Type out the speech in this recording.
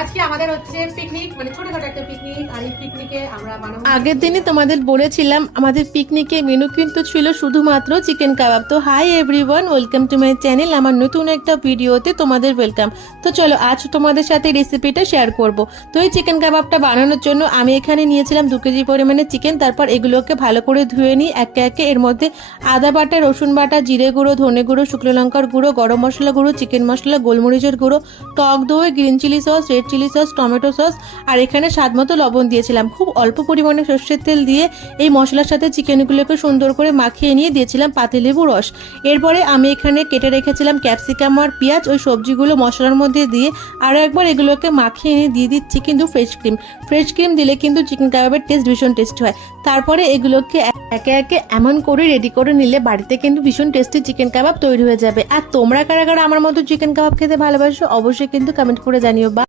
আজকে আমাদের হচ্ছে পিকনিক, মানে ছোটখাটো একটা পিকনিক। আর এই পিকনিকে আমরা বানাবো, আগের দিনই তোমাদের বলেছিলাম আমাদের পিকনিকে মেনু কিন্তু ছিল শুধুমাত্র চিকেন কাবাব। তো hi everyone, welcome to my channel. আমার নতুন একটা ভিডিওতে তোমাদের ওয়েলকাম। তো চলো আজ তোমাদের সাথে রেসিপিটা শেয়ার করব। তো এই চিকেন কাবাবটা বানানোর জন্য আমি এখানে নিয়েছিলাম 2 কেজি পরিমাণে চিকেন। তারপর এগুলোকে ভালো করে ধুয়ে নিই একে একে। এর মধ্যে আদা বাটা, রসুন বাটা, জিরে গুঁড়ো, ধনে গুঁড়ো, শুকনো লঙ্কার গুঁড়ো, গরম মশলা গুঁড়ো, চিকেন মশলা, গোলমরিচের গুঁড়ো, টক দই, green chilli sauce, red chilli sauce, tomato sauce আর এখানে স্বাদ মতো লবণ দিয়েছিলাম। খুব অল্প পরিমাণে সর্ষের তেল দিয়ে এই মশলার সাথে চিকেনগুলোকে সুন্দর করে মাখিয়ে নিয়ে দিয়েছিলাম পাতিলেবু রস। এরপরে আমি এখানে কেটে রেখেছিলাম ক্যাপসিকাম আর পেঁয়াজ। ওই সবজিগুলো মশলার মধ্যে দিয়ে আরও একবার এগুলোকে মাখিয়ে নিয়ে দিয়ে দিচ্ছি কিন্তু ফ্রেশ ক্রিম। ফ্রেশ ক্রিম দিলে কিন্তু চিকেন কাবাবের টেস্ট ভীষণ টেস্টি হয়। তারপরে এগুলোকে একে একে এমন করে রেডি করে নিলে বাড়িতে কিন্তু ভীষণ টেস্টি চিকেন কাবাব তৈরি হয়ে যাবে। আর তোমরা কারা কারা আমার মতো চিকেন কাবাব খেতে ভালোবাসো অবশ্যই কিন্তু কমেন্ট করে জানিও। বা